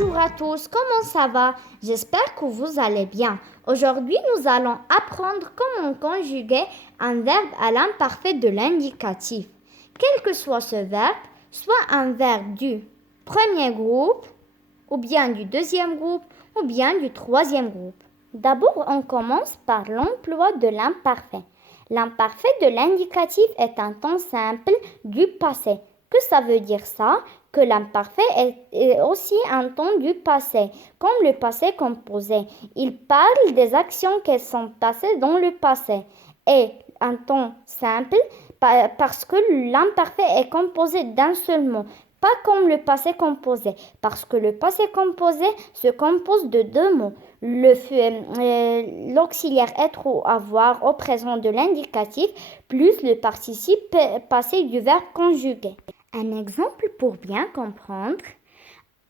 Bonjour à tous, comment ça va? J'espère que vous allez bien. Aujourd'hui, nous allons apprendre comment conjuguer un verbe à l'imparfait de l'indicatif. Quel que soit ce verbe, soit un verbe du premier groupe, ou bien du deuxième groupe, ou bien du troisième groupe. D'abord, on commence par l'emploi de l'imparfait. L'imparfait de l'indicatif est un temps simple du passé. Que ça veut dire ça? Que l'imparfait est aussi un temps du passé, comme le passé composé. Il parle des actions qui sont passées dans le passé. Et un temps simple parce que l'imparfait est composé d'un seul mot. Pas comme le passé composé, parce que le passé composé se compose de deux mots. L'auxiliaire être ou avoir au présent de l'indicatif, plus le participe passé du verbe conjugué. Un exemple pour bien comprendre.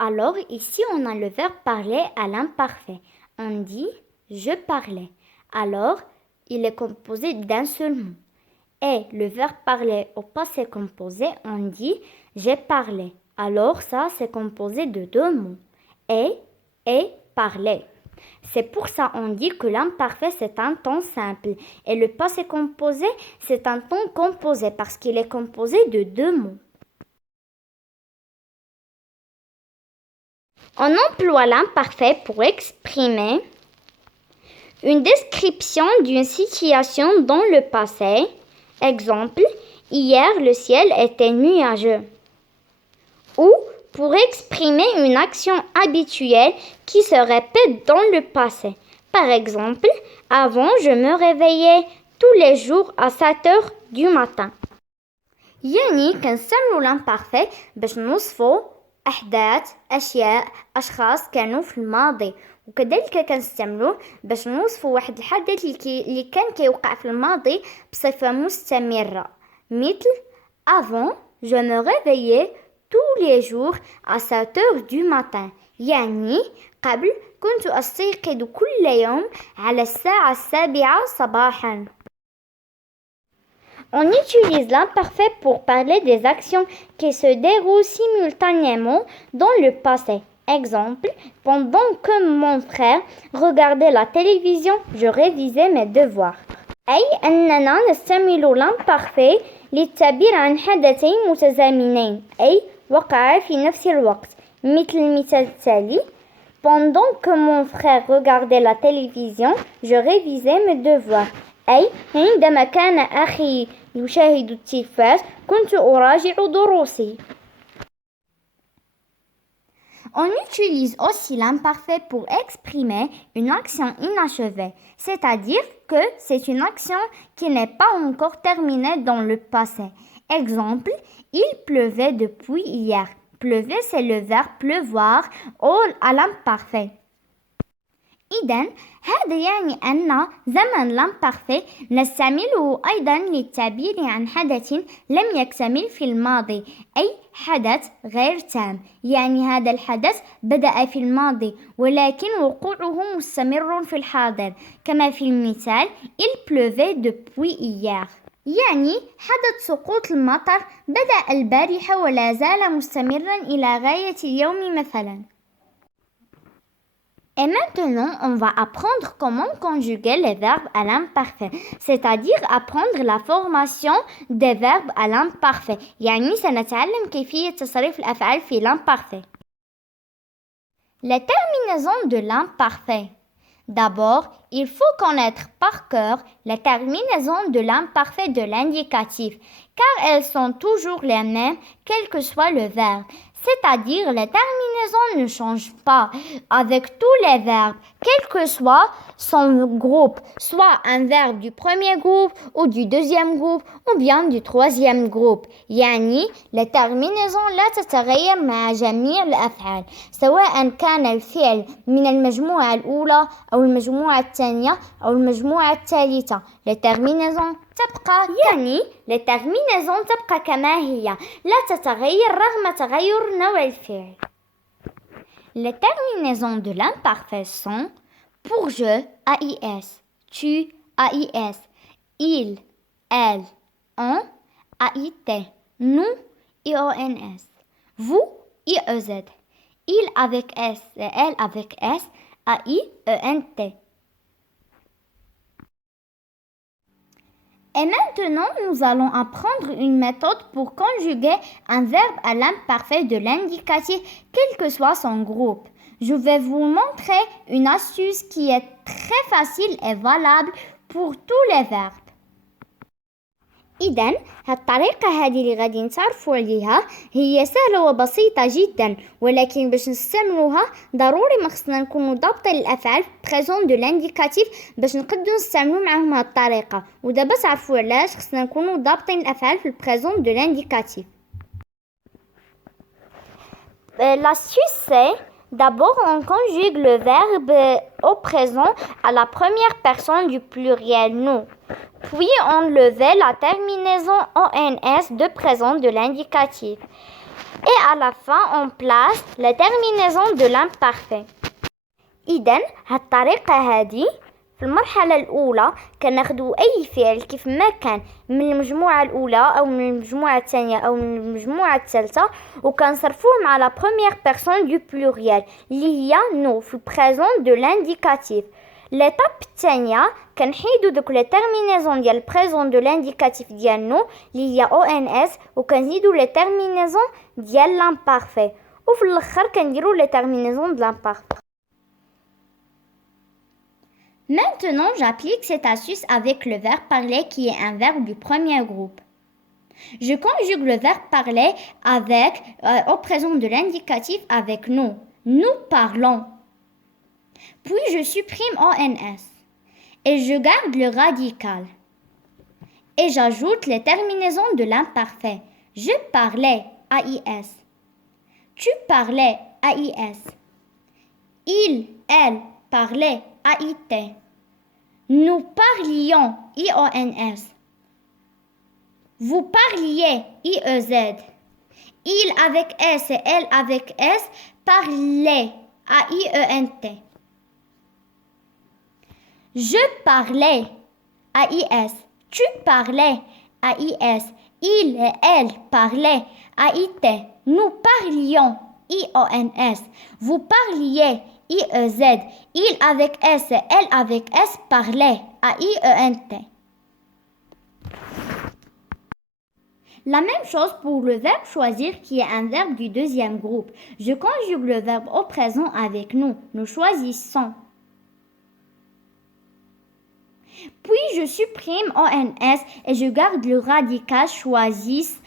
Alors ici on a le verbe parler à l'imparfait. On dit je parlais. Alors il est composé d'un seul mot. Et le verbe parler au passé composé, on dit j'ai parlé. Alors ça, c'est composé de deux mots. Et parler. C'est pour ça on dit que l'imparfait, c'est un temps simple. Et le passé composé, c'est un temps composé parce qu'il est composé de deux mots. On emploie l'imparfait pour exprimer une description d'une situation dans le passé. Exemple, hier le ciel était nuageux. Ou pour exprimer une action habituelle qui se répète dans le passé. Par exemple, avant je me réveillais tous les jours à 7 heures du matin. يعني كنستعملوا l'imparfait باش نوصفوا أحداث أشياء أشخاص كانوا في الماضي وكذلك كنستعملوه باش نوصفوا واحد الحدث اللي كان كيوقع في الماضي بصفة مستمرة مثل avant je me réveillais tous les jours à 7 heures du matin يعني قبل كنت أستيقظ كل يوم على الساعة 7 صباحا. On utilise l'imparfait pour parler des actions qui se déroulent simultanément dans le passé. Exemple, pendant que mon frère regardait la télévision, je révisais mes devoirs. أي أننا نستعمل l'imparfait للتعبير عن حدثين متزامنين أي وقعا في نفس الوقت. مثل المثال التالي Pendant que mon frère regardait la télévision, je révisais mes devoirs. أي عندما كان أخي يشاهد التلفاز كنت أراجع دروسي. On utilise aussi l'imparfait pour exprimer une action inachevée, c'est-à-dire que c'est une action qui n'est pas encore terminée dans le passé. Exemple, il pleuvait depuis hier. Pleuver, c'est le verbe pleuvoir à l'imparfait. إذن هذا يعني أن زمن l'imparfait نستعمله أيضا للتعبير عن حدث لم يكتمل في الماضي أي حدث غير تام يعني هذا الحدث بدأ في الماضي ولكن وقوعه مستمر في الحاضر كما في المثال Il pleuvait depuis hier يعني حدث سقوط المطر بدأ البارحة ولا زال مستمرا إلى غاية اليوم مثلا. Et maintenant, on va apprendre comment conjuguer les verbes à l'imparfait, c'est-à-dire apprendre la formation des verbes à l'imparfait. يعني سنتعلم كيفية تصريف الأفعال في l'imparfait. Les terminaisons de l'imparfait. D'abord, il faut connaître par cœur les terminaisons de l'imparfait de l'indicatif, car elles sont toujours les mêmes, quel que soit le verbe. C'est-à-dire, les terminaisons ne changent pas avec tous les verbes, quel que soit son groupe, soit un verbe du premier groupe ou du deuxième groupe ou bien du troisième groupe. يعني les terminaisons لا تتغير مع جميع الأفعال سواء كان الفعل من المجموعة الأولى أو المجموعة الثانية أو المجموعة الثالثة. Les terminaisons تبقى يعني les terminaisons تبقى كما هي لا تتغير رغم تغير نوع الفعل. Les terminaisons de l'imparfait sont pour je, AIS, tu, AIS, il, elle, on, AIT, nous, IONS, vous, IEZ, Il avec S et elle avec S, A-I-E-N-T. Et maintenant, nous allons apprendre une méthode pour conjuguer un verbe à l'imparfait de l'indicatif, quel que soit son groupe. Je vais vous montrer une astuce qui est très facile et valable pour tous les verbes. إذن هالطريقة هذه اللي غادي نتعرفوا عليها هي سهلة وبسيطة جدا، ولكن باش نستعملوها ضروري ما خصنا نكونوا ضابطين الأفعال بريزون دو لانديكاتيف باش نقدروا نستعملوا معهم هالطريقة. ودابا تعرفوا علاش خصنا نكونوا ضابطين الأفعال في البريزون دو لانديكاتيف. L'astuce c'est d'abord on conjugue le verbe au présent à la première personne du pluriel nous. Puis on levait la terminaison ONS de présent de l'indicatif. Et à la fin, on place la terminaison de l'imparfait. إذن هالطريقة هذه في المرحلة الأولى كناخدو أي فعل كيف ما كان من المجموعة الأولى أو من المجموعة الثانية أو من المجموعة الثالثة وكنصرفوهم على première personne du pluriel اللي هي nous في présent de l'indicatif. l'étape الثانية كنحيدو دوك لي تيرمينيزون ديال البريزون دو لانديكاتيف ديال نو اللي هي او ان اس وكنزيدو لي تيرمينيزون ديال لامبارفي وفي الاخر كنديرو لي تيرمينيزون د لامبارفي. Maintenant, j'applique cette astuce avec le verbe parler qui est un verbe du premier groupe. Je conjugue le verbe parler avec au présent de l'indicatif avec nous. Nous parlons. Puis je supprime ONS et je garde le radical. Et j'ajoute les terminaisons de l'imparfait. Je parlais, AIS. Tu parlais, AIS. Il, elle parlait, AIT. Nous parlions, IONS. Vous parliez, IEZ. Il avec S et elle avec S parlaient, AIENT. Je parlais, AIS. Tu parlais, AIS. Il et elle parlaient, AIT. Nous parlions, IONS. Vous parliez, IEZ. Il avec S et elle avec S parlaient, AIENT. La même chose pour le verbe choisir qui est un verbe du deuxième groupe. Je conjugue le verbe au présent avec nous. Nous choisissons. Puis je supprime ONS et je garde le radical choisissent.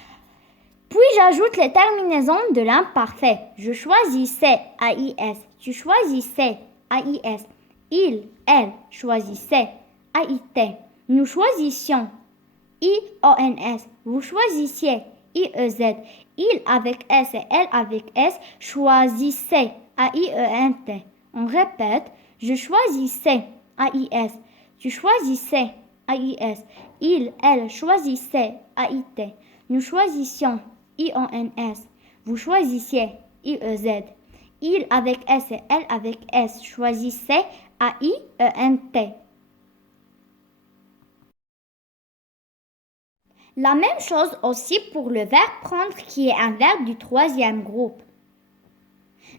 Puis j'ajoute les terminaisons de l'imparfait. Je choisissais, AIS. Tu choisissais, AIS. Il, elle choisissait, AIT. Nous choisissions, IONS. Vous choisissiez, IEZ. Il avec S et elle avec S choisissait, AIENT. On répète, je choisissais, AIS. Tu choisissais, AIS. Il, elle choisissait, AIT. Nous choisissions, IONS. Vous choisissiez, IEZ. Il avec S et elle avec S choisissait, AIENT. La même chose aussi pour le verbe prendre qui est un verbe du troisième groupe.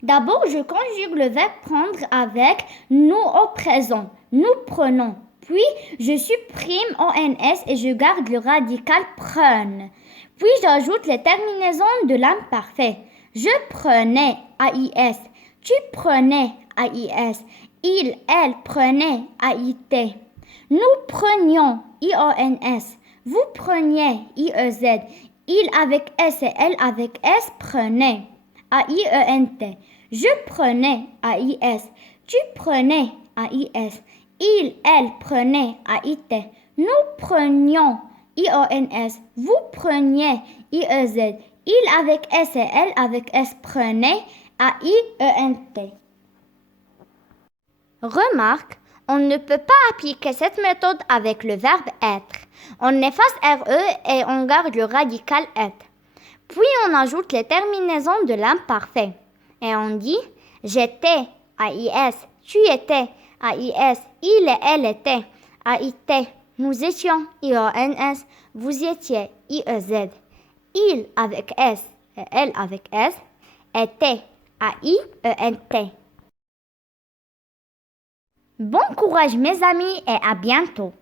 D'abord, je conjugue le verbe prendre avec nous au présent. Nous prenons. Puis, je supprime ONS et je garde le radical prenne. Puis, j'ajoute les terminaisons de l'imparfait. Je prenais, AIS. Tu prenais, AIS. Il, elle prenait, AIT. Nous prenions, IONS. Vous preniez, IEZ. Il avec S et elle avec S prenait, AIENT. Je prenais, AIS. Tu prenais, AIS. Il, elle prenait, AIT. Nous prenions, IONS. Vous preniez, IEZ. Il avec S et elle avec S prenait, AIENT. Remarque, on ne peut pas appliquer cette méthode avec le verbe être. On efface RE et on garde le radical être. Puis on ajoute les terminaisons de l'imparfait. Et on dit j'étais, AIS. Tu étais, AIS. Il et elle étaient, AIT. Nous étions, IONS. Vous étiez, IEZ. Il avec S et elle avec S était, A-I-E-N-T. Bon courage mes amis et à bientôt.